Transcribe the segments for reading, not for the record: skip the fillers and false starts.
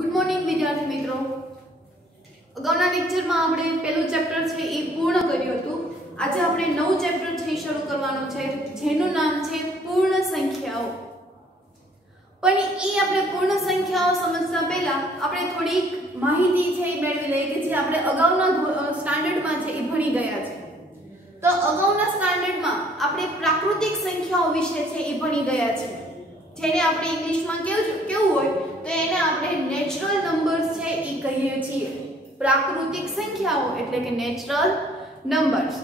Good morning विद्यार्थी मित्रों। अगाउना lecture में આપણે પહેલું ચેપ્ટર છે એ પૂર્ણ કર્યું હતું। આજે આપણે નવું ચેપ્ટર છે શરૂ કરવાનું છે જેનું નામ છે પૂર્ણ સંખ્યાઓ। પણ એ આપણે પૂર્ણ સંખ્યાઓ સમજતા પહેલા આપણે થોડીક માહિતી છે એ મેળવી લઈએ કે જે આપણે અગાઉના સ્ટાન્ડર્ડમાં છે એ ભણી ગયા છે। તો અગાઉના સ્ટાન્ડર્ડમાં આપણે પ્રાકૃતિક સંખ્યાઓ વિશે છે એ ભણી ગયા છે, જેને આપણે ઇંગ્લિશમાં કેવું હોય તો એને આપણે નેચરલ નંબર્સ છે એ કહીએ છીએ। प्राकृतिक संख्याओं એટલે કે નેચરલ નંબર્સ।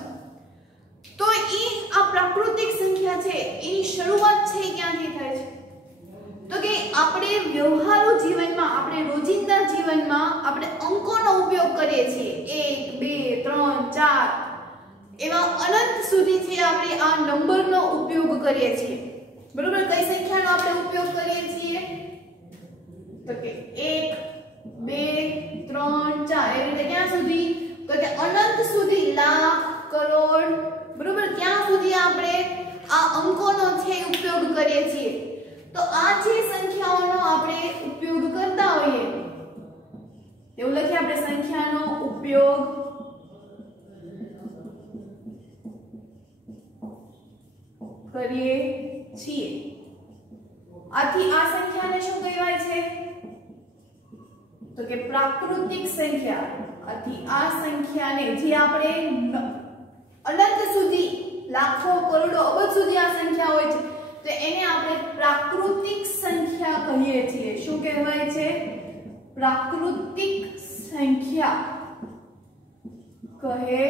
તો ઈ આ પ્રાકૃતિક સંખ્યા છે એની શરૂઆત છે ક્યાંથી થાય છે? તો કે આપણે વ્યવહારુ જીવનમાં, આપણે રોજિંદા જીવનમાં આપણે અંકોનો ઉપયોગ કરીએ છીએ। 1 2 3 4 એવા અનંત સુધી છે આપણે આ નંબરનો ઉપયોગ કરીએ છીએ। બરોબર, કઈ સંખ્યાનો આપણે ઉપયોગ કરીએ છીએ? તો કે 1 2 3 4 એ રીતે ક્યાં સુધી? તો કે અનંત સુધી, લાખ, કરોડ, બરોબર, ત્યાં સુધી આપણે આ અંકોનો છે ઉપયોગ કરીએ છીએ। તો આ જે સંખ્યાઓનો આપણે ઉપયોગ કરતા હોઈએ એવું લખીએ આપણે, સંખ્યાનો ઉપયોગ કરીએ છીએ। આથી આ સંખ્યાને શું કહેવાય છે? तो के प्राकृतिक संख्या। आથી આ સંખ્યાને જે આપણે અનંત સુધી, લાખો, કરોડો, અબજ સુધી આ સંખ્યા હોય છે તો એને આપણે પ્રાકૃતિક સંખ્યા કહીએ છીએ। શું કહેવાય છે? પ્રાકૃતિક સંખ્યા કહે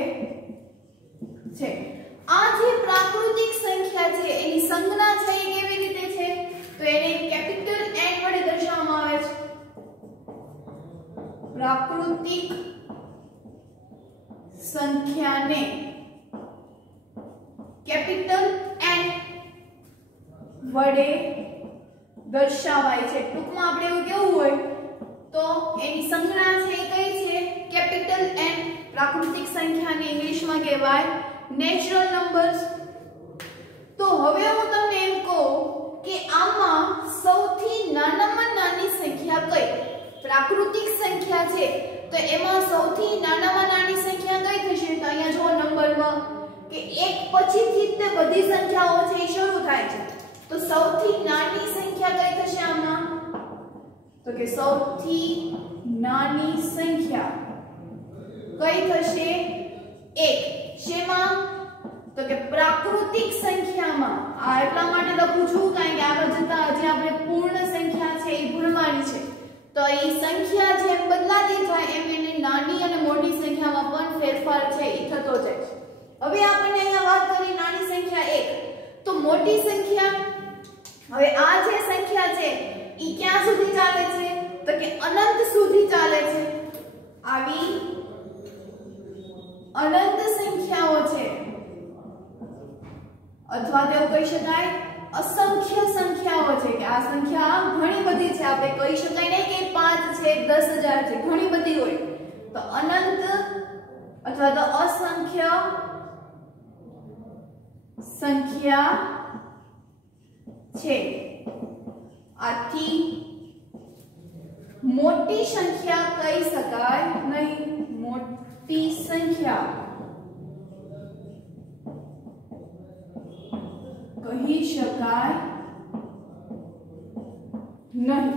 છે। આ જે પ્રાકૃતિક સંખ્યા છે એની સંજ્ઞા છે એ કેવી રીતે છે? તો એને કેપિટલ N વડે દર્શાવવામાં આવે છે। प्राकृतिक संख्या ने कैपिटल N वडे दर्शावाय छे। टूंकमां આપણે એવું કેવું હોય તો એની સંજ્ઞા છે કઈ છે? Capital N। પ્રાકૃતિક સંખ્યાને ઇંગ્લિશમાં કહેવાય નેચરલ નંબર્સ। તો હવે હું તમને એમ કહું કે આમાં સૌથી નાનામાં નાની સંખ્યા કઈ? प्राकृतिक संख्या छे तो एमां सौथी नानामां नानी संख्या कई थशे? तो अहींया जो नंबर में के एक पछीथी ते बधी संख्याओ छे ए शरू थाय छे, तो सौथी नानी संख्या कई थशे आमां? तो के सौथी नानी संख्या कई थशे? 1। शेमां? तो के प्राकृतिक संख्या में। आ એટલા માટે લખું છું કારણ કે આગળ જતા હજી આપણે પૂર્ણ સંખ્યા છે એ ભણવાની છે। तो ई संख्या જેમ બદલાતી જાય એમ એને નાની અને મોટી સંખ્યામાં પણ ફેરફાર છે એ થતો જાય છે। હવે આપણે અહીંયા વાત કરી નાની સંખ્યા 1, તો મોટી સંખ્યા, હવે આ જે સંખ્યા છે ઈ ક્યાં સુધી ચાલે છે? તો કે અનંત સુધી ચાલે છે। આવી અનંત સંખ્યાઓ છે અથવા તો કહી શકાય असंख्य संख्याओं છે કે આ સંખ્યા ઘણી બધી છે। આપણે કહી શકાય નહીં કે 5 છે, 10,000 છે, ઘણી બધી હોય। તો અનંત અથવા તો असंख्य સંખ્યા છે। આથી મોટી સંખ્યા કહી શકાય નહીં। મોટી સંખ્યા कही शकाय नहीं।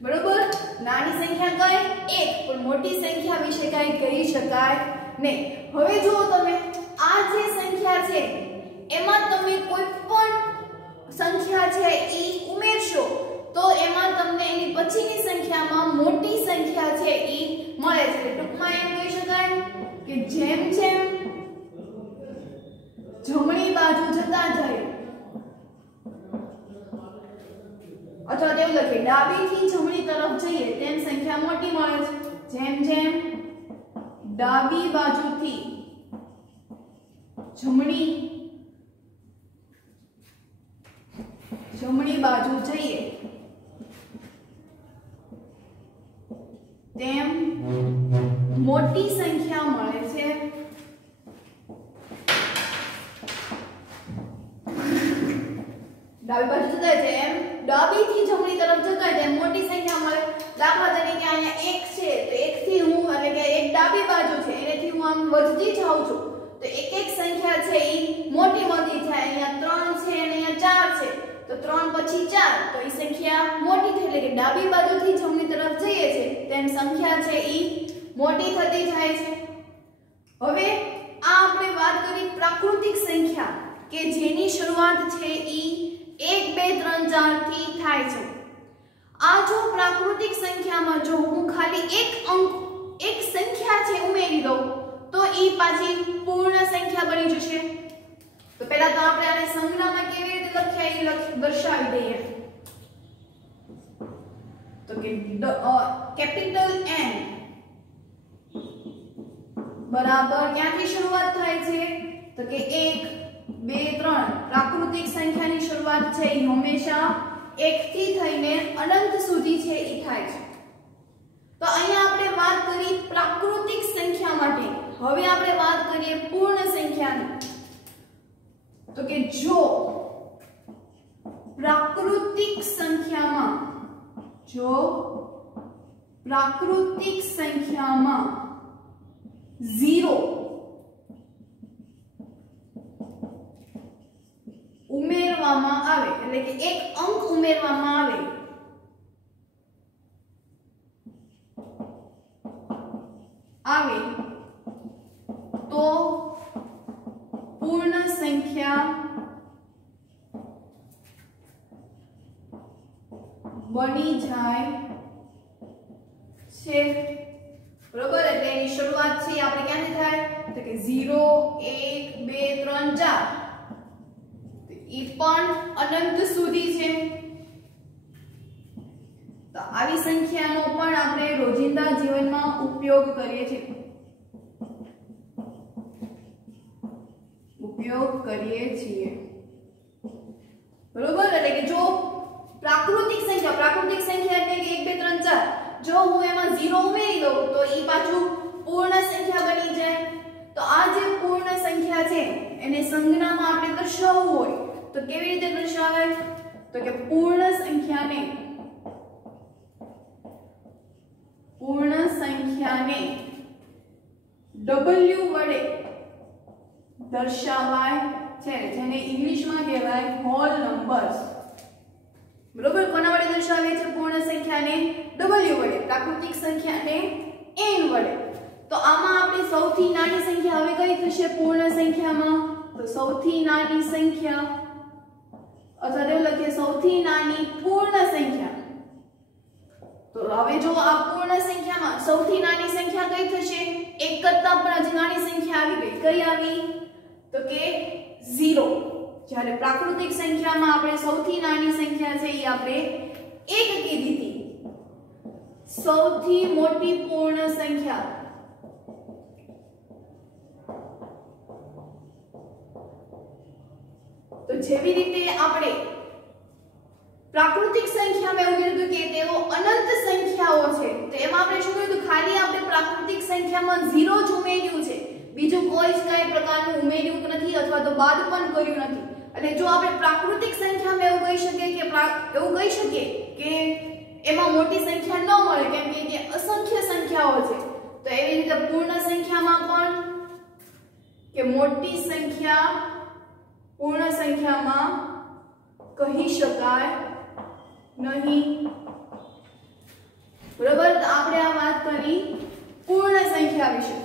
बरोबर, नानी संख्या कई 1 पर मोटी संख्या विषे कई कही शकाय नहीं। હવે જો તમે આ જે સંખ્યા છે એમાં તમે કોઈ પણ સંખ્યા છે ઈ ઉમેરશો તો એમાં તમને એની પછીની સંખ્યામાં મોટી સંખ્યા છે ઈ મળે છે। ટૂંકમાં એમ કહી શકાય કે જેમ જેમ જમણી બાજુ જતા જાય અથવા તેવું લખીએ ડાબીથી જમણી તરફ જઈએ તેમ સંખ્યા મોટી મળે છે। જેમ જેમ ડાબી બાજુથી જમણી બાજુ જઈએ તેમ મોટી સંખ્યા મળે છે। ડાબી બાજુ જતા જેમ ડાબીથી જમણી તરફ જતા તેમ મોટી સંખ્યા મળે। વધતી જાવ છો તો એક એક સંખ્યા છે ઈ મોટી મળતી જાય. અહીંયા 3 છે અને અહીંયા 4 છે તો 3 પછી 4 તો ઈ સંખ્યા મોટી થઈ, એટલે કે ડાબી બાજુથી જમણી તરફ જઈએ છે તેમ સંખ્યા છે ઈ મોટી થતી જાય છે. હવે આ આપણે વાત કરી પ્રાકૃતિક સંખ્યા કે જેની શરૂઆત છે ઈ 1 2 3 4 થી થાય છે. આ જો પ્રાકૃતિક સંખ્યામાં જો હું ખાલી એક અંક એક સંખ્યા છે ઉમેરી દઉં તો ઈ પાછી પૂર્ણ સંખ્યા બની જશે. તો પહેલા તો આપણે આને સંજ્ઞામાં કેવી રીતે લખ્યા એ દર્શાવી દઈએ. તો કે કેપિટલ N બરાબર ક્યાંથી શરૂઆત થાય છે તો કે 1 2 3 પ્રાકૃતિક સંખ્યાની શરૂઆત છે એ હંમેશા 1 થી થઈને અનંત સુધી છે એ થાય છે. તો અહીંયા આપણે વાત કરી પ્રાકૃતિક સંખ્યા માટે. હવે આપણે વાત કરીએ પૂર્ણ સંખ્યાની. તો કે જો પ્રાકૃતિક સંખ્યામાં 0 ઉમેરવામાં આવે એટલે કે એક અંક ઉમેરવામાં આવે તો પૂર્ણ સંખ્યા બની જાય છે. બરોબર, એટલે એની શરૂઆત છે આપણે ક્યાંથી થાય તો કે 0 1 2 3 4 ઈ પણ અનંત સુધી છે. તો આવી સંખ્યાનો પણ આપણે રોજિંદા જીવનમાં ઉપયોગ કરીએ છીએ. બરોબર, એટલે કે જો પ્રાકૃતિક સંખ્યા એટલે કે 1 2 3 4 જો હું એમાં 0 ઉમેરી દઉં તો ઈ પાછું પૂર્ણ સંખ્યા બની જાય. તો આ જે પૂર્ણ સંખ્યા છે એને સંજ્ઞામાં આપણે દર્શાવવું હોય તો કેવી રીતે દર્શાવાય તો કે પૂર્ણ સંખ્યાને W વડે દર્શાવાય છે, જેને ઇંગ્લિશમાં કહેવાય હોલ નંબર્સ. બરોબર, કોના વડે દર્શાવે છે પૂર્ણ સંખ્યાને W વડે, પ્રાકૃતિક સંખ્યાને N વડે. તો આમાં આપણે સૌથી નાની સંખ્યા હવે કઈ થશે પૂર્ણ સંખ્યામાં તો સૌથી નાની સંખ્યા અથવા તો લખીએ સૌથી નાની પૂર્ણ સંખ્યા. તો હવે જો આ પૂર્ણ સંખ્યામાં સૌથી નાની સંખ્યા કઈ થશે એક કરતા પણ હજી નાની સંખ્યા આવી ગઈ. કઈ આવી તો કે 0. જ્યારે પ્રાકૃતિક સંખ્યામાં આપણે સૌથી નાની સંખ્યા છે એ આપણે 1 કીધી હતી. સૌથી મોટી પૂર્ણ સંખ્યા તો જેવી રીતે આપણે પ્રાકૃતિક સંખ્યામાં એવું કીધું કે તેઓ અનંત સંખ્યાઓ છે તો એમાં આપણે શું કીધું ખાલી આપણે પ્રાકૃતિક સંખ્યામાં 0 જ ઉમેર્યું છે, બીજું કોઈ જ કઈ પ્રકારનું ઉમેર્યું નથી અથવા તો બાદ પણ કર્યું નથી. અને જો આપણે પ્રાકૃતિક સંખ્યામાં એવું કહી શકીએ કે એમાં મોટી સંખ્યા ન મળે કેમ કે અસંખ્ય સંખ્યાઓ છે. તો એવી રીતે પૂર્ણ સંખ્યામાં પણ કે મોટી સંખ્યા પૂર્ણ સંખ્યામાં કહી શકાય નહીં. બરોબર, તો આપણે આ વાત કરી પૂર્ણ સંખ્યા વિશે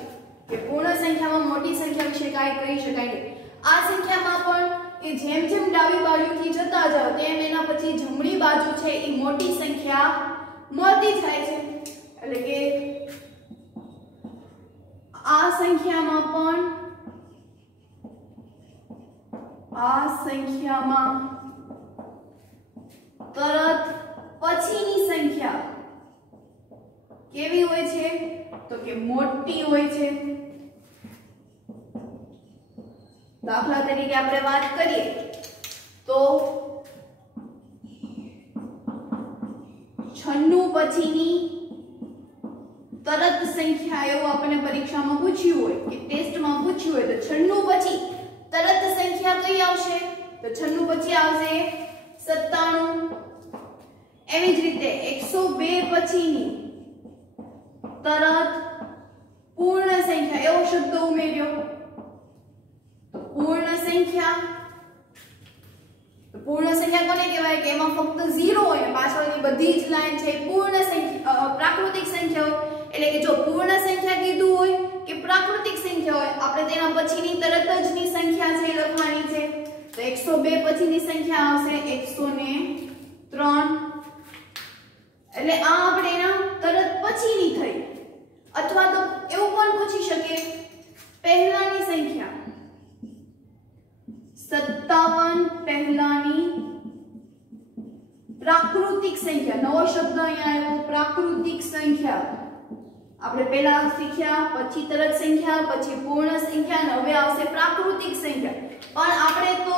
કે પૂર્ણ સંખ્યામાં મોટી સંખ્યા વિશે કાંઈ કહી શકાય નહીં. આ સંખ્યામાં પણ કે જેમ જેમ ડાબી બાજુથી જતા જાવ તેમ એના પછી જમણી બાજુ છે એ મોટી સંખ્યા મળતી જાય છે. એટલે કે આ સંખ્યામાં તરત પછીની સંખ્યા કેવી હોય છે તો કે મોટી હોય છે. દાખલા તરીકે આપણે વાત કરીએ તો 96 પછીની તરત સંખ્યા એવું આપણને પરીક્ષામાં પૂછ્યું હોય કે ટેસ્ટમાં પૂછ્યું હોય તો 96 પછી તરત સંખ્યા કઈ આવશે તો 96 પછી આવશે 97. એવી જ રીતે 102 પછીની તરત પૂર્ણ સંખ્યા એવો શબ્દ ઉમેર્યો તો પૂર્ણ સંખ્યા કોને કહેવાય કે એમાં ફક્ત 0 હોય પાછળની બધી જ લાઈન છે પૂર્ણ સંખ્યા પ્રાકૃતિક સંખ્યા હોય એટલે કે જો પૂર્ણ સંખ્યા કીધું હોય કે પ્રાકૃતિક સંખ્યા હોય આપણે તેના પછીની તરત જ ની સંખ્યા છે લખવાની છે તો 102 પછીની સંખ્યા આવશે 103 એટલે આ આપણે એના તરત પછીની થઈ અથવા તો એવું પણ પૂછી શકે પહેલાની સંખ્યા 57 પહેલાની પ્રાકૃતિક સંખ્યા નવો શબ્દ અહીંયા આવ્યો પ્રાકૃતિક સંખ્યા આપણે પહેલા શીખ્યા પછી તરત સંખ્યા પછી પૂર્ણ સંખ્યા અને હવે આવશે પ્રાકૃતિક સંખ્યા પણ આપણે તો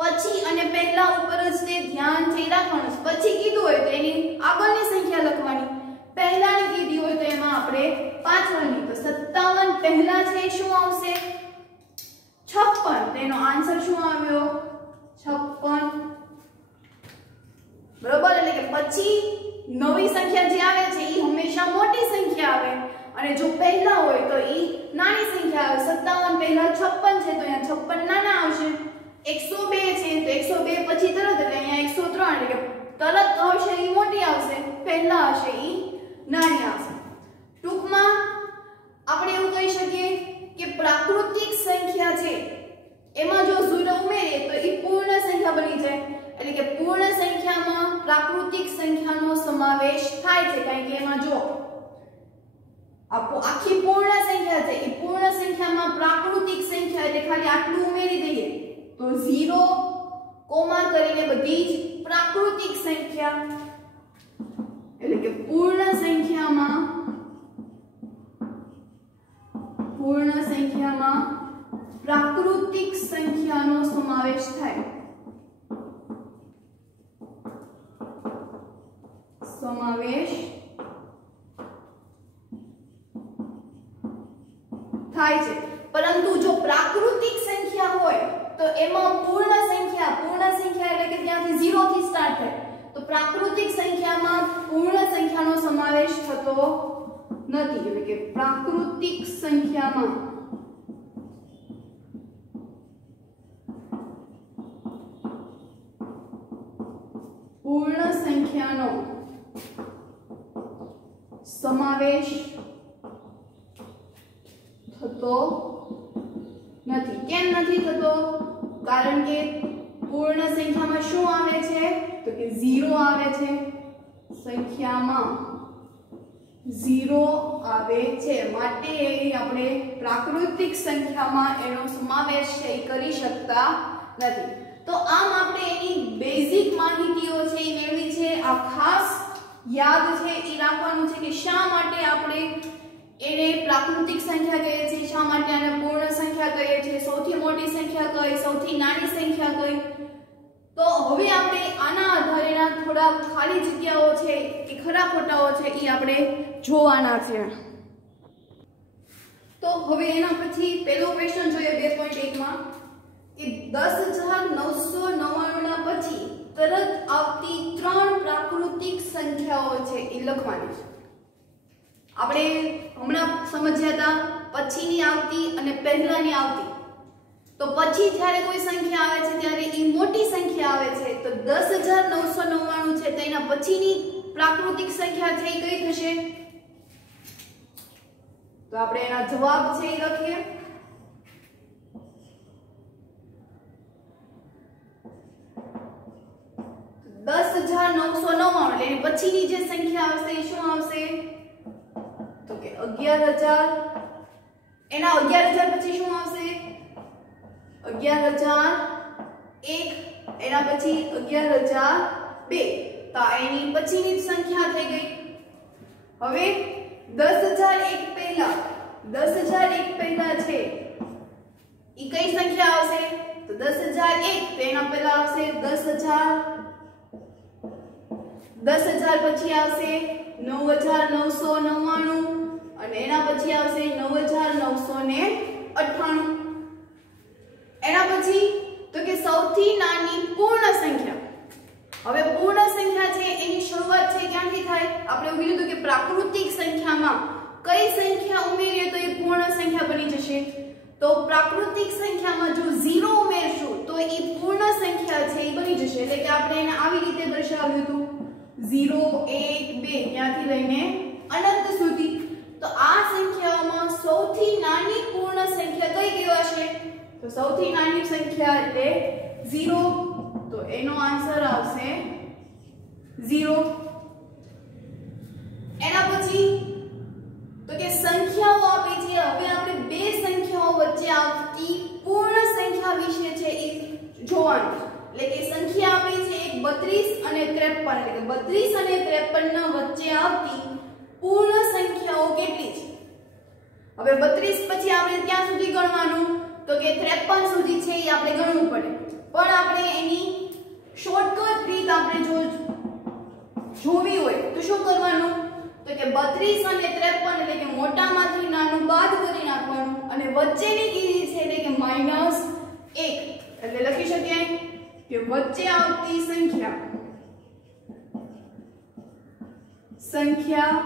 પછી અને પહેલા ઉપર જ તે ધ્યાન છે રાખવાનું પછી કીધું હોય તો એની આગળની સંખ્યા લખવાની પહેલાની કીધી હોય તો એમાં આપણે પાછળની તો 57 પહેલા છે શું આવશે 56 તેનો આન્સર શું આવ્યો 56 બરોબર એટલે કે પછી નવી સંખ્યા જે આવે છે ઈ હંમેશા મોટી સંખ્યા આવે અને જો પહેલા હોય તો ઈ નાની સંખ્યા આવે 57 પહેલા 56 છે તો અહીંયા 56 નાના આવશે 102 છે તો 102 પછી તરત એટલે અહીંયા 103 એટલે કે તરત આવશે ઈ મોટી આવશે પહેલા હશે ઈ નાની આવશે ટૂંકમાં આપણે એવું કહી શકીએ કે પ્રાકૃતિક સંખ્યા છે એમાં જો 0 ઉમેરીએ તો ઈ પૂર્ણ સંખ્યા બની જાય એટલે કે પૂર્ણ સંખ્યામાં પ્રાકૃતિક સંખ્યાનો સમાવેશ થાય છે કારણ કે એમાં જો આખી પૂર્ણ સંખ્યા છે એ પૂર્ણ સંખ્યામાં પ્રાકૃતિક સંખ્યા એટલે ખાલી આટલું ઉમેરી દઈએ તો 0 કોમા કરીને બધી જ પ્રાકૃતિક સંખ્યા એટલે કે પૂર્ણ સંખ્યામાં પ્રાકૃતિક સંખ્યાનો સમાવેશ થાય છે પરંતુ જો પ્રાકૃતિક સંખ્યા હોય તો એમાં પૂર્ણ સંખ્યા એટલે કે ત્યાંથી 0 થી સ્ટાર્ટ થાય તો પ્રાકૃતિક સંખ્યામાં પૂર્ણ સંખ્યાનો સમાવેશ થતો નથી એટલે કે પ્રાકૃતિક સંખ્યામાં પૂર્ણ સંખ્યાનો સમાવેશ થતો નથી કેમ નથી થતો કારણ કે પૂર્ણ સંખ્યામાં શું આવે છે તો કે 0 આવે છે સંખ્યામાં 0 આવે છે માટે આપણે પ્રાકૃતિક સંખ્યામાં એનો સમાવેશ છે એ કરી શકતા નથી તો આમ આપણે એની બેઝિક માહિતીઓ છે એ મેળવી છે આ ખાસ યાદ છે એ રાખવાનું છે કે શા માટે આપણે એને પ્રાકૃતિક સંખ્યા કહીએ છીએ શા માટે આને પૂર્ણ સંખ્યા કહીએ છીએ સૌથી મોટી સંખ્યા કઈ સૌથી નાની સંખ્યા કઈ તો હવે આપણે આના આધારેના થોડા ખાલી જગ્યાઓ છે કે ખરા ખોટાઓ છે એ આપણે જોવાના છે તો હવે એના પછી પહેલો ક્વેશ્ચન જોઈએ 2.1 માં કે 10,999 ના પછી તરત આવતી 3 પ્રાકૃતિક સંખ્યાઓ છે એ લખવાની છે આપણે હમણાં સમજ્યા હતા પછીની આવતી અને પહેલાની આવતી તો પછી જ્યારે કોઈ સંખ્યા આવે છે ત્યારે એ મોટી સંખ્યા આવે છે તો 10,999 છે તો એના પછીની પ્રાકૃતિક સંખ્યા છે એ કઈ થશે તો આપણે એના જવાબ છે એ લખીએ 10,999 એટલે એની પછીની જે સંખ્યા આવશે એ શું આવશે તો કે 11,000 એના 11,000 પછી શું આવશે 11,001 એના પછી 11,002 તો એની પછીની સંખ્યા થઈ ગઈ હવે 10,001 પહેલા છે ઈ કઈ સંખ્યા આવશે તો 10,001 તો એના પહેલા આવશે 10,000 પછી આવશે 9,999 અને એના પછી આવશે 9,998 એના પછી તો કે સૌથી નાની પૂર્ણ સંખ્યા હવે પૂર્ણ સંખ્યા છે એની શરૂઆત છે ક્યાંથી થાય આપણે એવું કીધું કે પ્રાકૃતિક સંખ્યામાં કઈ સંખ્યા ઉમેરીએ તો એ પૂર્ણ સંખ્યા બની જશે? તો પ્રાકૃતિક સંખ્યામાં જો 0 ઉમેરશું તો એ પૂર્ણ સંખ્યા છે એ બની જશે. એટલે કે આપણે એને આવી રીતે દર્શાવ્યું હતું 0 1 2 ત્યાંથી લઈને અનંત સુધી. તો આ સંખ્યાઓમાં સૌથી નાની પૂર્ણ સંખ્યા કઈ કહેવાશે? તો સૌથી નાની સંખ્યા એટલે 0. તો એનો આન્સર આવશે 0. એના પછી તો કે સંખ્યાઓ આપી છે. હવે આપણે બે સંખ્યાઓ વચ્ચે આવતી પૂર્ણ સંખ્યા વિશે છે એ જોવાનું. એટલે કે સંખ્યા આપી છે એક 32 અને 53. એટલે કે 32 અને 53 ના વચ્ચે આવતી પૂર્ણ સંખ્યાઓ કેટલી છે? હવે 32 પછી આપણે ક્યાં સુધી ગણવાનું? તો કે 53 સુધી છે એ આપણે ગણવું પડે. પણ આપણે એની શોર્ટકટ રીત આપણે જોવી હોય તો શું કરવાનું? તો કે 32 અને 53 એટલે કે મોટામાંથી નાનું બાદ કરી નાખવાનું અને વચ્ચેની કીધી છે એટલે કે -1. એટલે લખી શકાય કે વચ્ચે આવતી સંખ્યા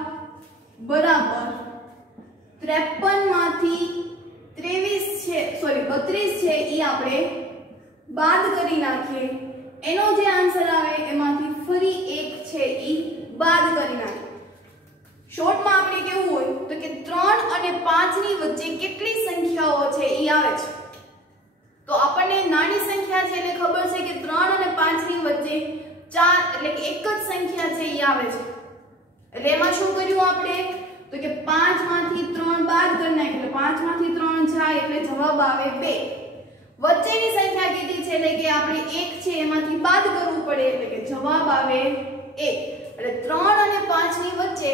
બરાબર 53 માંથી 32 છે 32 છે એ આપણે બાદ કરી નાખીએ. એનો જે આન્સર આવે એમાંથી ફરી એક છે એ બાદ કરી નાખીએ. શોર્ટમાં આપણે કેવું હોય તો કે 3 અને 5 ની વચ્ચે કેટલી સંખ્યાઓ છે એ આવે છે. તો આપણને નાની સંખ્યા છે એટલે ખબર છે કે 3 અને 5 ની વચ્ચે 4 એટલે કે એક જ સંખ્યા છે એ આવે છે. એટલે એમાં શું કર્યું આપણે? તો કે 5 માંથી 3 બાદ કરી નાખીએ. એટલે 5 માંથી 3 જાય એટલે જવાબ આવે 2. વચ્ચેની સંખ્યા કેટલી છે? એટલે કે આપણે 1 છે એમાંથી બાદ કરવું પડે એટલે કે જવાબ આવે 1. એટલે 3 અને 5 ની વચ્ચે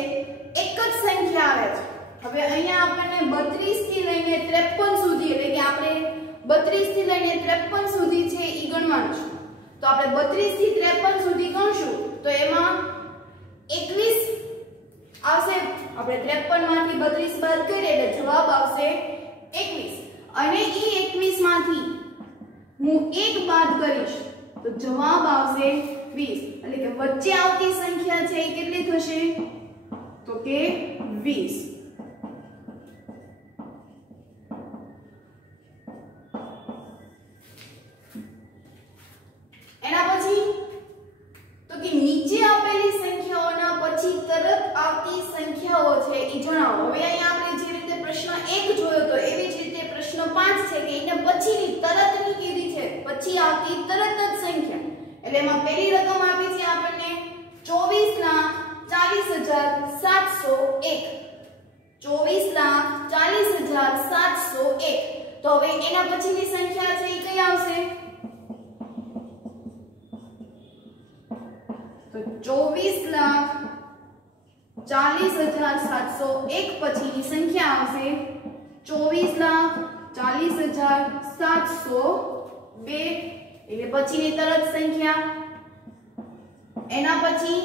એક જ સંખ્યા આવે છે. હવે અહીંયા આપણને 32 થી લઈને 53 સુધી એટલે કે આપણે 32 થી લઈને 53 સુધી છે ઈ ગણવાનું છે. તો આપણે 32 થી 53 સુધી ગણશું તો એમાં 21 આવશે. આપણે 53 માંથી 32 બાદ કરીએ એટલે જવાબ આવશે 21. અને ઈ 21 માંથી હું 1 બાદ કરીશ તો જવાબ આવશે 20. એટલે કે વચ્ચે આવતી સંખ્યા છે એ કેટલી થશે? તો કે 20. એના પછી તો કે નીચે આપેલી સંખ્યાઓના પછી તરત આવતી સંખ્યાઓ છે એ જણાવો. હવે અહીંયા આપણે જે રીતે પ્રશ્ન 1 જોયો તો એવી જ રીતે પ્રશ્ન 5 છે કે એને પછીની તરતની કીધી છે, પછી આવતી તરત જ સંખ્યા. એટલે એમાં પહેલી રકમ આપી છે આપણને 24,40,701. 24,40,701. તો હવે એના પછીની સંખ્યા છે એ કઈ આવશે? તો 24,40,701 પછીની સંખ્યા આવશે 24,40,702. એટલે પછીની તરત સંખ્યા. એના પછી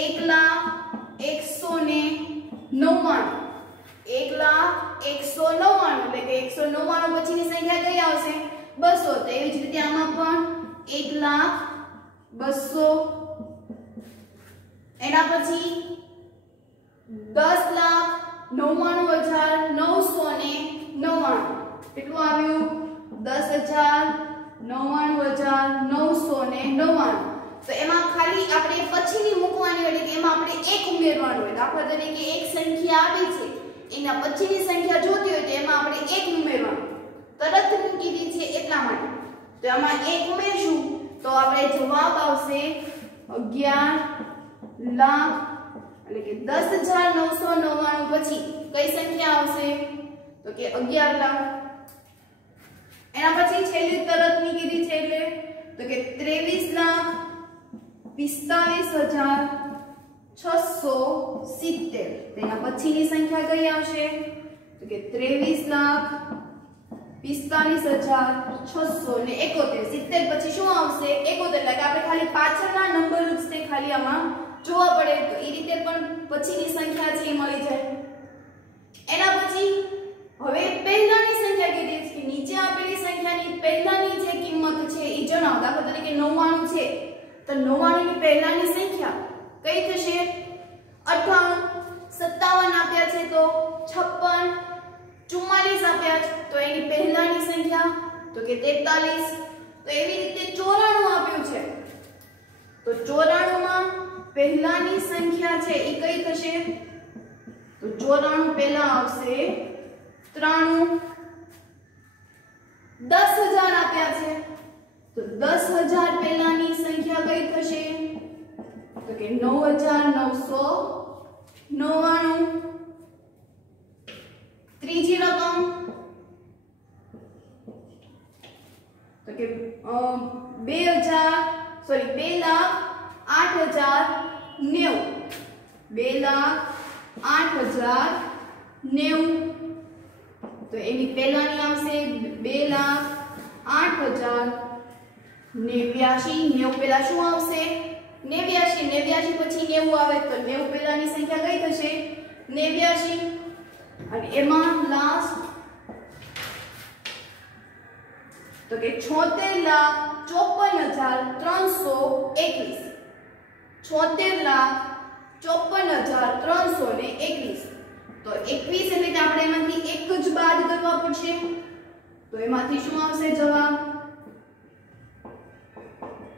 1,199. 1,199 એટલે કે 199 પછીની સંખ્યા કઈ આવશે? 200. તો એવી જ રીતે આમાં પણ 1,200. એના પછી 10,99,999. કેટલું આવ્યું? 10,99,999. તો એમાં ખાલી આપણે પછીની મૂકવાની એટલે કે એમાં આપણે 1 ઉમેરવાનું હોય. દાખલા તરીકે એક સંખ્યા આવી છે એના પછીની સંખ્યા જોતી હોય તો એમાં આપણે 1 ઉમેરવાનું. તરત મૂકી છે એટલા માટે. તો એમાં 1 ઉમેરશું તો આપણે જવાબ આવશે 11 લાખ. એટલે કે 10,999 પછી કઈ સંખ્યા આવશે? તો કે 11 લાખ. એના પછી છેલ્લી તરતની કીધી છે એટલે તો કે 23,45,670. તેના પછીની સંખ્યા કઈ આવશે? તો કે 23,45,671. 70 પછી શું આવશે? 71. એટલે કે આપણે ખાલી પાછળના નંબર જ તે ખાલી આમાં જોવા પડે તો એ રીતે પણ પછીની સંખ્યા છે એ મળી જાય. એના પછી હવે પહેલાની સંખ્યા કીધી છે કે નીચે આપેલી સંખ્યાની પહેલાની જે કિંમત છે એ જણાવો. દાખલા તરીકે 99 છે તો 99 ની પહેલાની સંખ્યા કઈ થશે? 58. 57 આપ્યા તો 56, 44 આપ્યા છે તો એની પહેલાની સંખ્યા તો કે 43, તો એવી રીતે 94 આપ્યું છે તો 94 માં પહેલાની સંખ્યા છે એ કઈ થશે તો 94 પહેલા આવશે 93, 10000 આપ્યા છે તો 10000 પહેલાની સંખ્યા કઈ થશે તો કે 9999, ત્રીજી રકમ તો કે 2,08,090, 2,08,090 તો એની પહેલાની આવશે 2,08,089, 90 પહેલા શું આવશે 89 પછી 90 આવે તો 90 પહેલાની સંખ્યા કઈ થશે 89 અને એમાં લાસ્ટ તો કે 76,54,321, 76,54,321 તો 21 એટલે કે આપણે એમાંથી એક જ બાદ કરવા પડશે તો એમાંથી શું આવશે જવાબ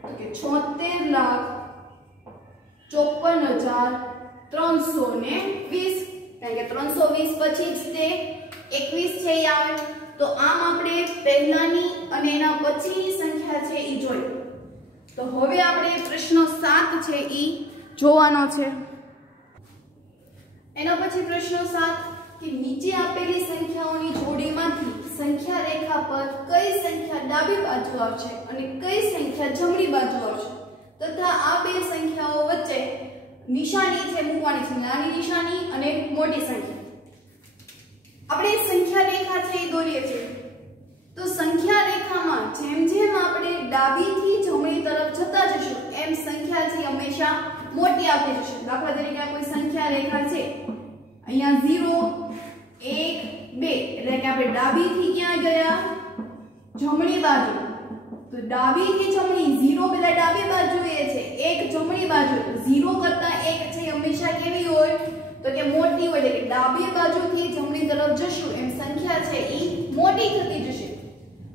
તો કે 76,54,320 કારણ કે 320 પછી જ તે 21 છે એ આવે તો આમ આપણે પહેલાની અને એના પછીની સંખ્યા છે એ જોઈ તો હવે આપણે પ્રશ્ન 7 છે એ જોવાનો છે એના પછી પ્રશ્ન 7 કે નીચે આપેલી સંખ્યાઓની જોડીમાંથી સંખ્યા રેખા પર કઈ સંખ્યા ડાબી બાજુ આવશે અને કઈ સંખ્યા જમણી બાજુ આવશે તથા આ બે સંખ્યાઓ વચ્ચે નિશાની છે મૂકવાની છે નાની નિશાની અને મોટી સંખ્યા આપણે સંખ્યા રેખા છે એ દોરીએ છીએ તો સંખ્યા રેખામાં જેમ જેમ આપણે ડાબીથી જમણી તરફ જતા જશું એમ સંખ્યા છે હંમેશા મોટી આવતી જશે દાખલા તરીકે આ કોઈ સંખ્યા રેખા છે અહીંયા 0 1 2 એટલે કે આપણે ડાબીથી ક્યાં ગયા જમણી બાજુ તો ડાબીથી જમણી 0 પેલા ડાબી બાજુએ છે 1 જમણી બાજુ 0 કરતા 1 છે હંમેશા કેવી હોય તો કે મોટી હોય એટલે કે ડાબી બાજુથી જમણી તરફ જશું એમ સંખ્યા છે ઈ મોટી થતી જશે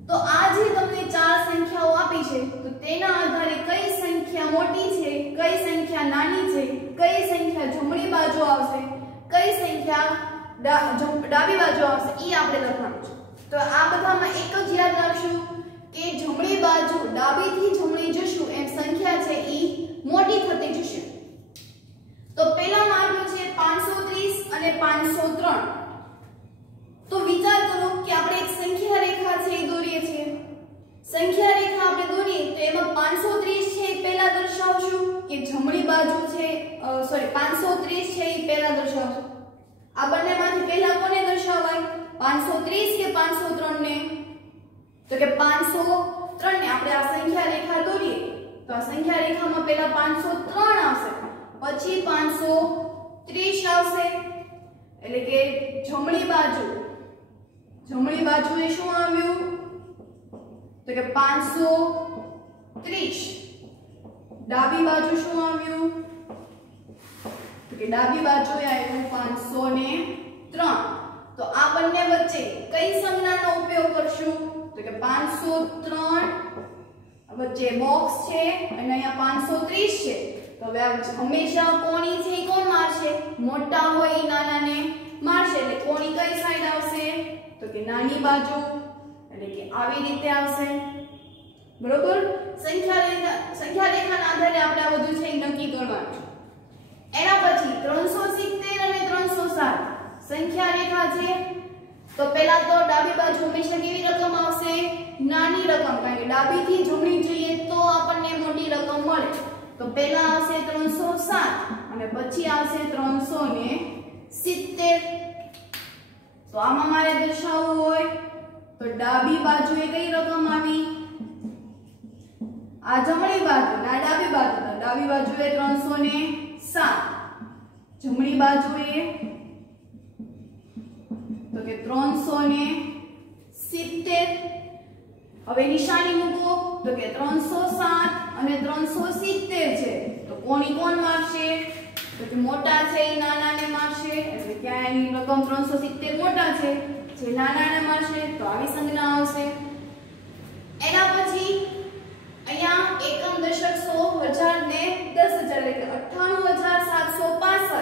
તો આ જે તમને ચાર સંખ્યાઓ આપી છે તો તેના આધારે કઈ સંખ્યા મોટી છે કઈ સંખ્યા નાની છે કઈ સંખ્યા જમણી બાજુ આવશે કઈ સંખ્યા ડાબી બાજુ આવશે ઈ આપણે લખવાનું છે તો આ બધામાં એક જ યાદ રાખશું કે જમણી બાજુ ડાબીથી જમણી જશું એમ સંખ્યા છે ઈ મોટી થતી જશે તો પહેલામાં આપ્યું છે 530 અને 503 તો વિચાર કરો કે આપણે એક સંખ્યા રેખા છે એ દોરીએ છીએ સંખ્યા રેખા આપણે દોરીએ તો એમાં 530 છે એ પહેલા દર્શાવશું કે જમણી બાજુ છે 530 છે એ પહેલા દર્શાવશું આ બંનેમાંથી પહેલા કોને દર્શાવાય 530 કે 503 ને તો કે 503 ને આપણે આ સંખ્યા રેખા દોરીએ તો આ સંખ્યા રેખામાં પહેલા 503 આવશે પછી 530 આવશે એટલે કે જમણી બાજુએ શું આવ્યું તો કે 530 ડાબી બાજુ શું આવ્યું તો કે ડાબી બાજુએ આવ્યું 503 તો આ બંને વચ્ચે કઈ સંજ્ઞાનો ઉપયોગ કરશું તો કે 503 વચ્ચે બોક્સ છે અને અહીંયા 530 છે તો હવે હંમેશા કોણી છે કોણ મારશે મોટા હોય એ નાનાને મારશે એટલે કોણી કઈ સાઈડ આવશે તો કે નાની બાજુ એટલે કે આવી રીતે આવશે બરોબર સંખ્યા રેખાના આધારે આપણે આ બધું છે નક્કી કરવાનું છે એના પછી 370 અને 307 સંખ્યા રેખા છે તો પહેલા તો ડાબી બાજુ હંમેશા કેવી રકમ આવશે નાની રકમ કારણ કે ડાબીથી જમણી જઈએ તો આપણને મોટી રકમ મળે તો પહેલા આવશે 307 અને પછી આવશે 370 તો આમાં મારે દર્શાવવું હોય તો ડાબી બાજુએ કઈ રકમ આવી આ જમણી બાજુ ના ડાબી બાજુ તો ડાબી બાજુએ 307 જમણી બાજુએ તો કે 370 હવે નિશાની મૂકો તો કે 307 અને 370 છે તો કોની કોણ મારશે તો કે મોટા છે એ નાનાને મારશે એટલે ક્યાં સંખ્યાની રકમ 370 મોટા છે, જે નાનામાં છે તો આવી સંજ્ઞા આવશે. એના પછી અહીંયા એકમ દશક 100 1000 ને 10000 એટલે કે 98765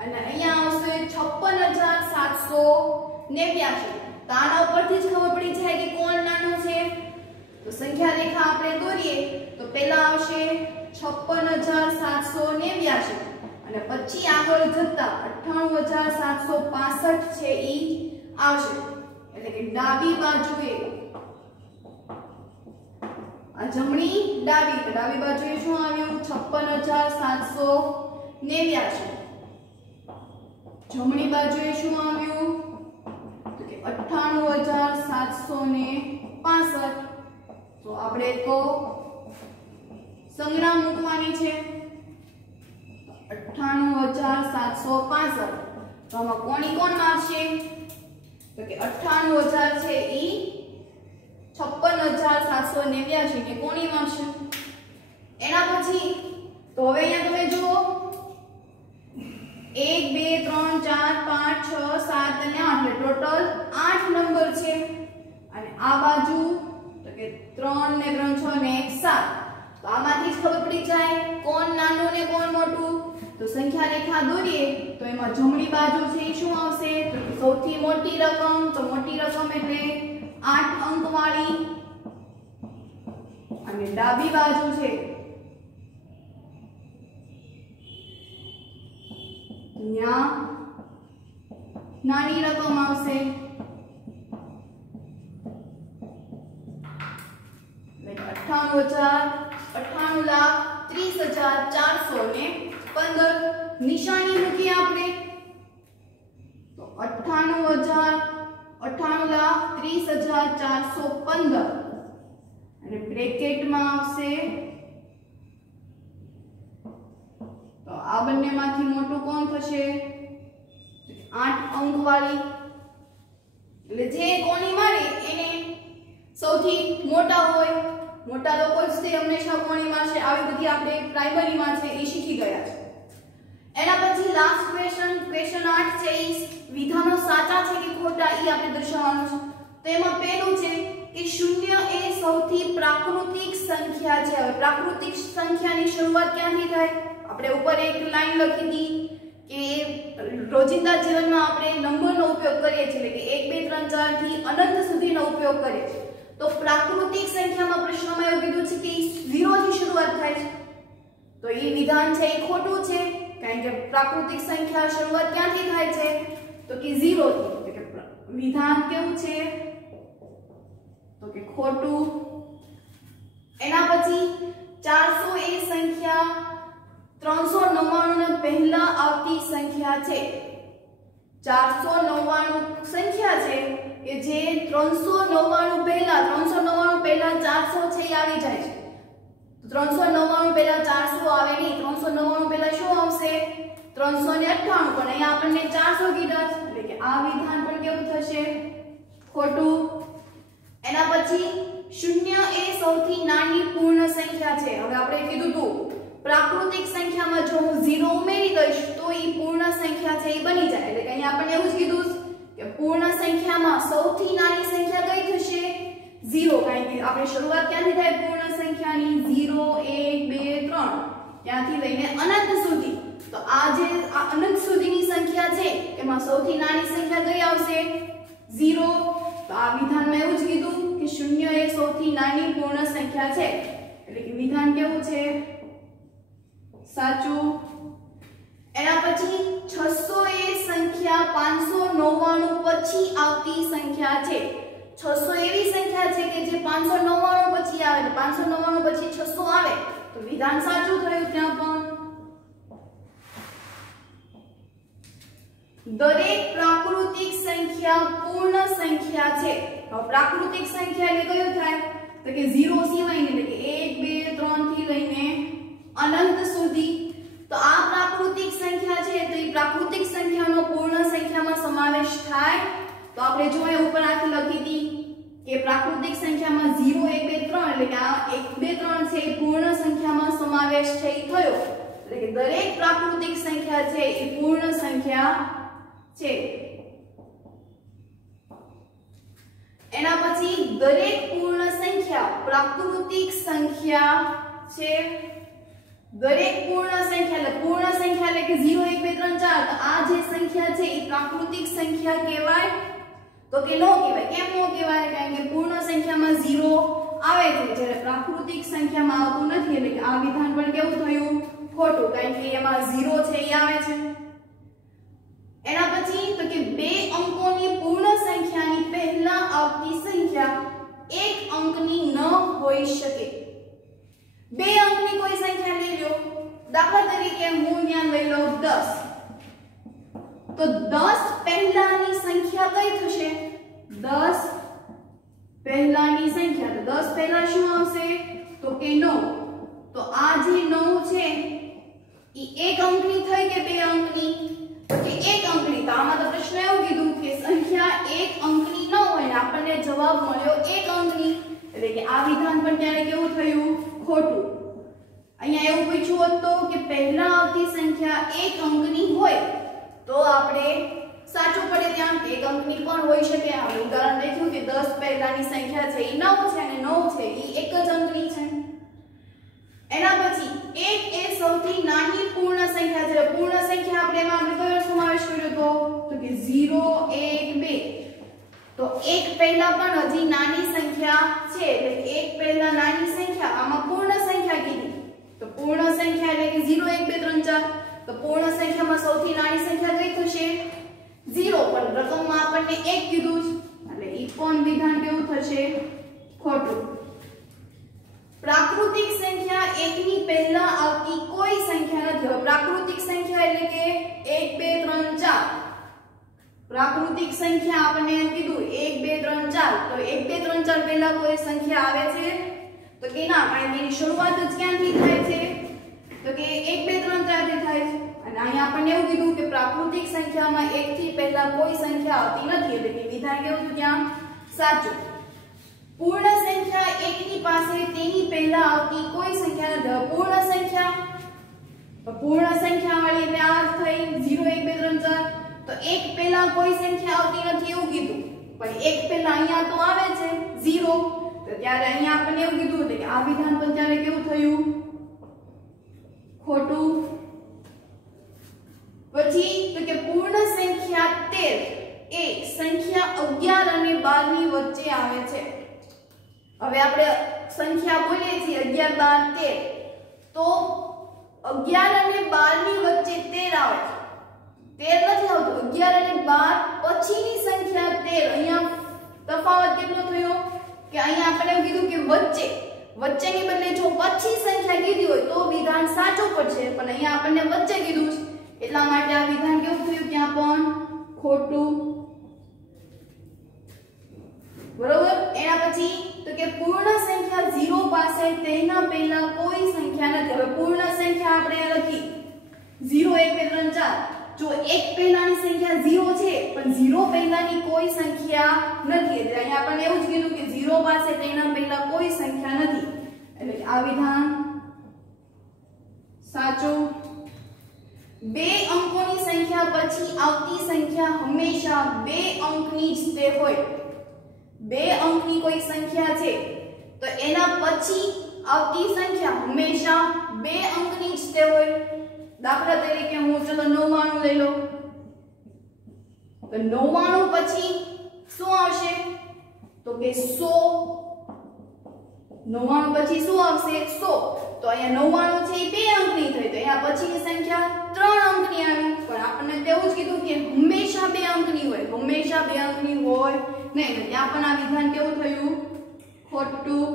અને અહીંયા આવશે 56789. તો આના ઉપરથી જ ખબર પડી જાય કે કોણ નાનું છે. તો સંખ્યા રેખા આપણે દોરીએ તો પહેલા આવશે 56789 અને પછી આગળ જતા 98765 છે ઈ આવશે. એટલે કે ડાબી બાજુએ આ જમણી ડાબી તો ડાબી બાજુએ શું આવ્યું 56789. જમણી બાજુએ શું આવ્યું તો કે 98765. તો આપણે તો સંજ્ઞા મૂકવાની છે 98765. તો આમાં કોની કોણ મારશે તો કે 98000 છે ઈ 56789 ને કોની મારશે. એના પછી તો હવે અહીંયા તમે જુઓ 1 2 3 4 5 6 7 અને 8 ટોટલ 8 નંબર છે. અને આ બાજુ તો કે 3 ને 3 6 ને 1 7. તો આમાંથી જ ખબર પડી જાય કોણ નાનું ને કોણ મોટું. તો સંખ્યા રેખા દોરીએ તો એમાં જમણી બાજુ છે શું આવશે તો સૌથી મોટી રકમ. તો મોટી રકમ એટલે 8 અંક વાળી. અને ડાબી બાજુ છે અહીંયા નાની રકમ આવશે. એટલે 98,30,415. નિશાની મૂકીએ આપણે તો 98,30,415 અને બ્રેકેટમાં આવશે તો આ બંનેમાંથી મોટું કોણ થશે 8 અંક વાળી. એટલે જે કોની મારે એને સૌથી મોટા હોય, મોટા લોકો જ તે હંમેશા કોની મારશે. આવી બધી આપણે પ્રાઇમરીમાં છે એ શીખી ગયા છે. એના પછી લાસ્ટ ક્વેશ્ચન 8 છે એ વિધાનો સાચા છે કે ખોટા એ આપણે દર્શાવવાનું છે. તો એમાં પહેલું છે કે 0 એ સૌથી પ્રાકૃતિક સંખ્યા છે. હવે પ્રાકૃતિક સંખ્યાની શરૂઆત ક્યાંથી થાય? આપણે ઉપર એક લાઈન લખી હતી કે રોજિંદા જીવનમાં આપણે નંબરનો ઉપયોગ કરીએ છીએ એટલે કે 1 2 3 4 થી અનંત સુધીનો ઉપયોગ કરીએ છીએ. તો પ્રાકૃતિક સંખ્યામાં પ્રશ્નમાં એવું કીધું છે કે 0 થી શરૂઆત થાય છે. તો એ વિધાન છે એ ખોટું છે કારણ કે પ્રાકૃતિક સંખ્યા શરૂઆત ક્યાંથી થાય છે તો કે 0 થી. એટલે કે વિધાન કેવું છે તો કે ખોટું. એના પછી 400 એ સંખ્યા 399 ને પહેલા આવતી સંખ્યા છે. 499 સંખ્યા છે કે જે 399 પહેલા 400 છે એ આવી જાય છે. 399 પહેલા 400 આવે નહીં. 399 પહેલા શું આવશે 398. પણ અહીંયા આપણને 400 કીધા છે એટલે કે આ વિધાન પણ કેવું થશે ખોટું. એના પછી 0 એ સૌથી નાની પૂર્ણ સંખ્યા છે. હવે આપણે કીધું હતું પ્રાકૃતિક સંખ્યામાં જો હું 0 ઉમેરી દઈશ તો એ પૂર્ણ સંખ્યા છે એ બની જાય. એટલે કે અહીંયા આપણને એવું જ કીધું કે પૂર્ણ સંખ્યામાં સૌથી નાની સંખ્યા કઈ થશે 0. કારણ કે આપણે શરૂઆત ક્યાંથી થાય પૂર્ણ સંખ્યાની 0 1 2 3 ત્યાંથી લઈને અનંત સુધી. તો આ જે અનંત સુધીની સંખ્યા છે એમાં સૌથી નાની સંખ્યા કઈ આવશે 0. તો આ વિધાનમાં એવું જ કીધું કે 0 એ સૌથી નાની પૂર્ણ સંખ્યા છે. એટલે કે વિધાન કેવું છે સાચું. એના પછી 600 એ સંખ્યા 599 પછી આવતી સંખ્યા છે. 600 એવી સંખ્યા છે કે જે 599 પછી આવે. 599 પછી 600 આવે તો વિધાન સાચું થયું. ત્યાં પણ દરેક પ્રાકૃતિક સંખ્યા પૂર્ણ સંખ્યા છે. હવે પ્રાકૃતિક સંખ્યા એટલે કયું થાય તો કે 0 સિવાયની એટલે કે 1 2 3 થી લઈને અનંત સુધી. તો આ પ્રાકૃતિક સંખ્યા છે તો એ પ્રાકૃતિક સંખ્યાનો પૂર્ણ સંખ્યામાં સમાવેશ થાય. તો આપણે જો એ ઉપર આખી લખી હતી કે પ્રાકૃતિક સંખ્યામાં 0 1 2 3 એટલે કે આ 1 2 3 છે એ પૂર્ણ સંખ્યામાં સમાવેશ થઈ થયો. એટલે કે દરેક પ્રાકૃતિક સંખ્યા છે એ પૂર્ણ સંખ્યા છે। એના પછી દરેક પૂર્ણ સંખ્યા પ્રાકૃતિક સંખ્યા છે। દરેક પૂર્ણ સંખ્યા એટલે પૂર્ણ સંખ્યા એટલે કે 0 1 2 3 4 તો આ જે સંખ્યા છે એ પ્રાકૃતિક સંખ્યા કહેવાય તો કે નો કહેવાય। કેમ નો કહેવાય? કારણ કે પૂર્ણ સંખ્યામાં 0 આવે છે જ્યારે પ્રાકૃતિક સંખ્યામાં આવતું નથી એટલે કે આ વિધાન પણ કેવું થયું? ખોટું, કારણ કે એમાં 0 છે એ આવે છે। એના પછી તો કે બે અંકોની પૂર્ણ સંખ્યાની પહેલા આવતી સંખ્યા એક અંકની ન હોઈ શકે। બે અંકની કોઈ સંખ્યા લઈ લો, દાખલા તરીકે હું ત્યાં લઈ લઉં 10 તો 10 પહેલાની સંખ્યા કઈ થશે? 10 પહેલાની સંખ્યા તો 10 પહેલા શું આવશે? તો કે 9। તો આ જે 9 છે ઈ એક અંકની થઈ કે બે અંકની? કે એક અંકની। તો આમાં તો પ્રશ્ન એવું કીધું કે સંખ્યા એક અંકની ન હોય ને આપણને જવાબ મળ્યો એક અંકની એટલે કે આ વિધાન પણ ત્યારે કેવું થયું? ખોટું। અહીંયા એવું પૂછ્યું હોત તો કે પહેલા આવતી સંખ્યા એક અંકની હોય તો આપણે સાચું પડે ત્યાં કે એક અંકની પણ હોઈ શકે। આપણે ઉદાહરણ લખ્યું કે 10 પહેલાની સંખ્યા છે એ 9 છે અને 9 છે એ એક જ અંકની છે। એના પછી 1 એ સૌથી નાની પૂર્ણ સંખ્યા છે। પૂર્ણ સંખ્યા આપણે કયો સમાવેશ કર્યો તો કે 0 1 2 તો 1 પહેલા પણ હજી નાની સંખ્યા છે એટલે કે 1 પહેલા નાની સંખ્યા આમાં પૂર્ણ સંખ્યા કીધી તો પૂર્ણ સંખ્યા એટલે કે 0 1 2 3 4 તો પૂર્ણ સંખ્યામાં સૌથી નાની સંખ્યા કઈ થશે? 0 પણ રકમમાં આપણને 1 કીધું એટલે ઈ પણ વિધાન કેવું થશે? ખોટું। પ્રાકૃતિક સંખ્યા એકની પહેલા આવતી કોઈ સંખ્યા નથી। હવે પ્રાકૃતિક સંખ્યા એટલે કે 1 2 3 4 પ્રાકૃતિક સંખ્યા આપણને એમ કીધું 1 2 3 4 તો 1 2 3 4 પહેલા કોઈ સંખ્યા આવે છે તો કે ના, કારણ કે એની શરૂઆત જ ક્યાંથી થાય છે? તો કે 1 2 3 4 થી થાય છે। અને અહીંયા આપણને એવું કીધું કે પ્રાકૃતિક સંખ્યામાં 1 થી પહેલા કોઈ સંખ્યા આવતી નથી એટલે કે વિધાન કેવું થયું ત્યાં? સાચું। પૂર્ણ સંખ્યા એકની પાસે તેની પહેલા આવતી કોઈ સંખ્યા નથી। પૂર્ણ સંખ્યા તો પૂર્ણ સંખ્યા વાળી એટલે આ થઈ 0 1 2 3 4 તો એક પહેલા કોઈ સંખ્યા આવતી નથી એવું કીધું પણ એક પહેલા અહીંયા તો આવે છે 0 તો ત્યારે અહીંયા આપણને એવું કીધું એટલે કે આ વિધાન પણ ત્યારે કેવું થયું? ખોટું। પછી તો કે પૂર્ણ સંખ્યા 13 એ સંખ્યા 11 અને 12 ની વચ્ચે આવે છે। હવે આપણે સંખ્યા બોલીએ છીએ 11 12 13 તો 11 અને 12 ની વચ્ચે 13 આવે છે। 13 નથી આવતું, 11 અને 12 પછીની સંખ્યા 13। અહીંયા તફાવત કેટલો થયો કે અહીંયા આપણે એવું કીધું કે વચ્ચેની બદલે જો પછી સંખ્યા કીધી હોય તો વિધાન સાચું પડશે પણ અહીંયા આપણને વચ્ચે કીધું છે એટલા માટે આ વિધાન કેવું થયું? ત્યાં પણ ખોટું। બરોબર। એના પછી તો કે પૂર્ણ સંખ્યા 0 પાસે તેના પહેલા કોઈ સંખ્યા નથી। હવે પૂર્ણ સંખ્યા આપણે લખી 0 1 2 3 4 જો એક પહેલાની સંખ્યા 0 છે પણ 0 પહેલાની કોઈ સંખ્યા નથી એટલે અહીંયા આપણને એવું જ કીધું કે 0 પાસે તેના પહેલા કોઈ સંખ્યા નથી એટલે આ વિધાન સાચું। બે અંકોની સંખ્યા પછી આવતી સંખ્યા હંમેશા બે અંકની જ તે હોય। બે અંકની કોઈ સંખ્યા છે તો એના પછી આવતી સંખ્યા હંમેશા બે અંકની જ તે હોય। દાખલા તરીકે હું ચલો 99 લઈ લો તો 99 પછી શું આવશે? તો કે 100। 99 પછી શું આવશે? 100 તો અહીંયા 99 છે એ બે અંકની થઈ તો અહીંયા પછીની સંખ્યા 3 અંકની આવી પણ આપણને તેવું જ કીધું કે હંમેશા બે અંકની હોય। હંમેશા બે અંકની હોય નહીં તો ત્યાં પણ આ વિધાન કેવું થયું? ખોટું।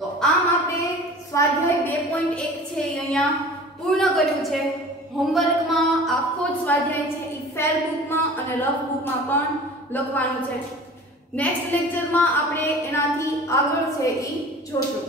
તો આમ આપણે સ્વાધ્યાય 2.1 છે અહીંયા પૂર્ણ કર્યું છે। હોમવર્કમાં આખો જ સ્વાધ્યાય છે એ ફેર બુકમાં અને રફ બુકમાં પણ લખવાનું છે। નેક્સ્ટ લેક્ચરમાં આપણે એનાથી આગળ છે એ જોશું।